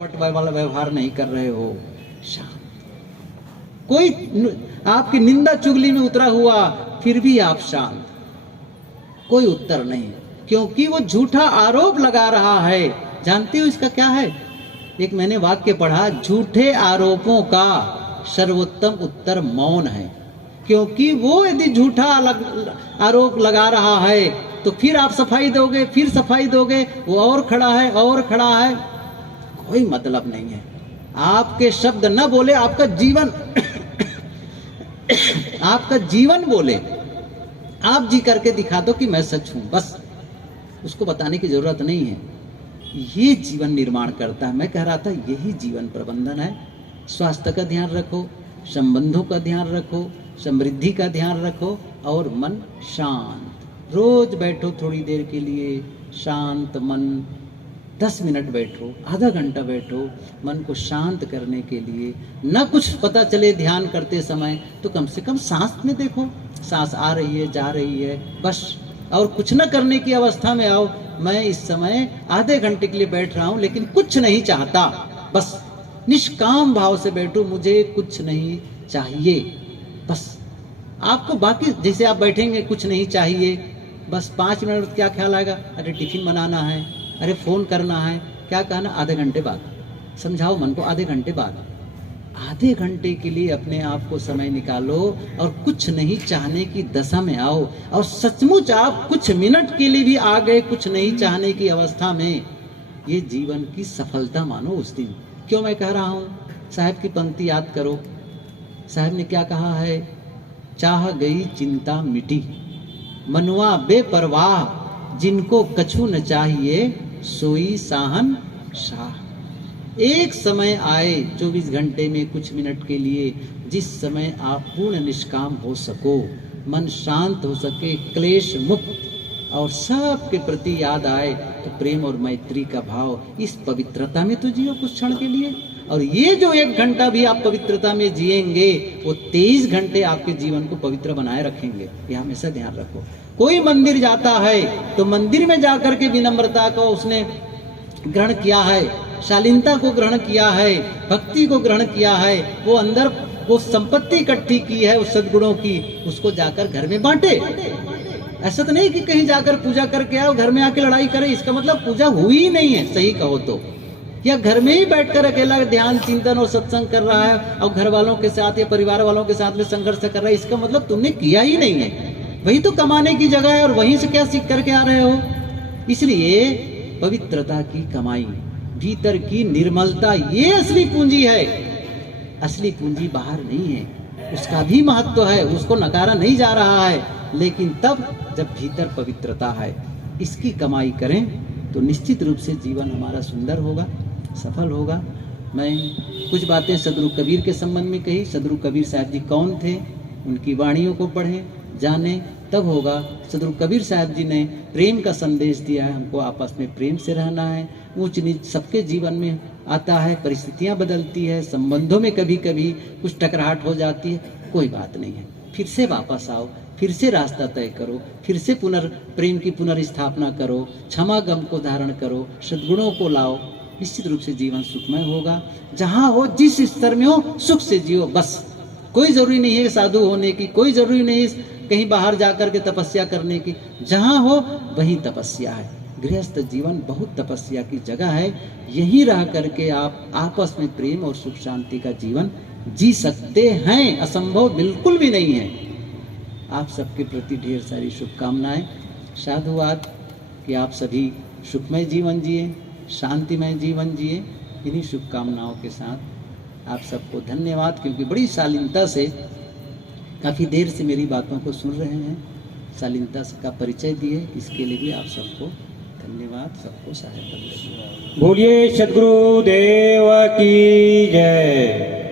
वाला व्यवहार नहीं कर रहे हो। शांत। कोई आपकी निंदा चुगली में उतरा हुआ फिर भी आप शांत। कोई उत्तर नहीं, क्योंकि वो झूठा आरोप लगा रहा है। जानते हो इसका क्या है? एक मैंने वाक्य पढ़ा, झूठे आरोपों का सर्वोत्तम उत्तर मौन है। क्योंकि वो यदि झूठा आरोप लगा रहा है तो फिर आप सफाई दोगे, फिर सफाई दोगे, वो और खड़ा है और खड़ा है, कोई मतलब नहीं है। आपके शब्द न बोले, आपका जीवन आपका जीवन बोले। आप जी करके दिखा दो कि मैं सच हूं, बस उसको बताने की जरूरत नहीं है। ये जीवन निर्माण करता है। मैं कह रहा था यही जीवन प्रबंधन है। स्वास्थ्य का ध्यान रखो, संबंधों का ध्यान रखो, समृद्धि का ध्यान रखो और मन शांत। रोज बैठो थोड़ी देर के लिए, शांत मन, 10 मिनट बैठो, आधा घंटा बैठो, मन को शांत करने के लिए। न कुछ पता चले ध्यान करते समय तो कम से कम सांस में देखो, सांस आ रही है, जा रही है, बस। और कुछ न करने की अवस्था में आओ। मैं इस समय आधे घंटे के लिए बैठ रहा हूं लेकिन कुछ नहीं चाहता, बस निष्काम भाव से बैठो, मुझे कुछ नहीं चाहिए, बस। आपको बाकी जैसे आप बैठेंगे कुछ नहीं चाहिए, बस 5 मिनट क्या ख्याल आएगा? अरे टिफिन बनाना है, अरे फोन करना है, क्या कहना, आधे घंटे बाद। समझाओ मन को, आधे घंटे बाद। आधे घंटे के लिए अपने आप को समय निकालो और कुछ नहीं चाहने की दशा में आओ। और सचमुच आप कुछ मिनट के लिए भी आ गए कुछ नहीं चाहने की अवस्था में, ये जीवन की सफलता मानो उस दिन। क्यों मैं कह रहा हूं? साहब की पंक्ति याद करो। साहब ने क्या कहा है? चाह गई चिंता मिटी, मनुआ बेपरवाह, जिनको कछु न चाहिए सोई साहन शाह। एक समय आए 24 घंटे में कुछ मिनट के लिए, जिस समय आप पूर्ण निष्काम हो सको, मन शांत हो सके, क्लेश मुक्त, और सबके प्रति याद आए तो प्रेम और मैत्री का भाव। इस पवित्रता में तो जियो कुछ क्षण के लिए। और ये जो 1 घंटा भी आप पवित्रता में जिएंगे, वो 23 घंटे आपके जीवन को पवित्र बनाए रखेंगे। ये हमेशा ध्यान रखो। कोई मंदिर जाता है तो मंदिर में जाकर के विनम्रता को उसने ग्रहण किया है, शालीनता को ग्रहण किया है, भक्ति को ग्रहण किया है, वो अंदर वो संपत्ति इकट्ठी की है उस सद्गुणों की, उसको जाकर घर में बांटे। ऐसा तो नहीं कि कहीं जाकर पूजा करके आओ, घर में आके लड़ाई करे, इसका मतलब पूजा हुई ही नहीं है, सही कहो तो। या घर में ही बैठकर अकेला ध्यान चिंतन और सत्संग कर रहा है और घर वालों के साथ या परिवार वालों के साथ में संघर्ष कर रहा है, इसका मतलब तुमने किया ही नहीं है। वही तो कमाने की जगह है और वहीं से क्या सीख करके आ रहे हो। इसलिए पवित्रता की कमाई, भीतर की निर्मलता, ये असली पूंजी है। असली पूंजी बाहर नहीं है, उसका भी महत्व है, उसको नकारा नहीं जा रहा है, लेकिन तब जब भीतर पवित्रता है। इसकी कमाई करें तो निश्चित रूप से जीवन हमारा सुंदर होगा, सफल होगा। मैं कुछ बातें सदगुरु कबीर के संबंध में कही। सदगुरु कबीर साहब जी कौन थे, उनकी वाणियों को पढ़ें, जाने, तब होगा। सदगुरु कबीर साहब जी ने प्रेम का संदेश दिया है, हमको आपस में प्रेम से रहना है। ऊंच नीच सबके जीवन में आता है, परिस्थितियां बदलती है, संबंधों में कभी कभी कुछ टकराहट हो जाती है, कोई बात नहीं है, फिर से वापस आओ, फिर से रास्ता तय करो, फिर से प्रेम की पुनर्स्थापना करो, क्षमा गम को धारण करो, सद्गुणों को लाओ, निश्चित रूप से जीवन सुखमय होगा। जहां हो, जिस स्तर में हो, सुख से जियो, बस। कोई जरूरी नहीं है साधु होने की, कोई जरूरी नहीं है कहीं बाहर जाकर के तपस्या करने की। जहां हो वहीं तपस्या है। गृहस्थ जीवन बहुत तपस्या की जगह है। यहीं रह करके आप आपस में प्रेम और सुख शांति का जीवन जी सकते हैं, असंभव बिल्कुल भी नहीं है। आप सबके प्रति ढेर सारी शुभकामनाएं, साधुवाद कि आप सभी सुखमय जीवन जिए, शांतिमय जीवन जिए। इन्हीं शुभकामनाओं के साथ आप सबको धन्यवाद, क्योंकि बड़ी शालीनता से काफ़ी देर से मेरी बातों को सुन रहे हैं, शालीनता का परिचय दिए, इसके लिए भी आप सबको धन्यवाद, सबको सहायता। बोलिए सद्गुरु देव की जय।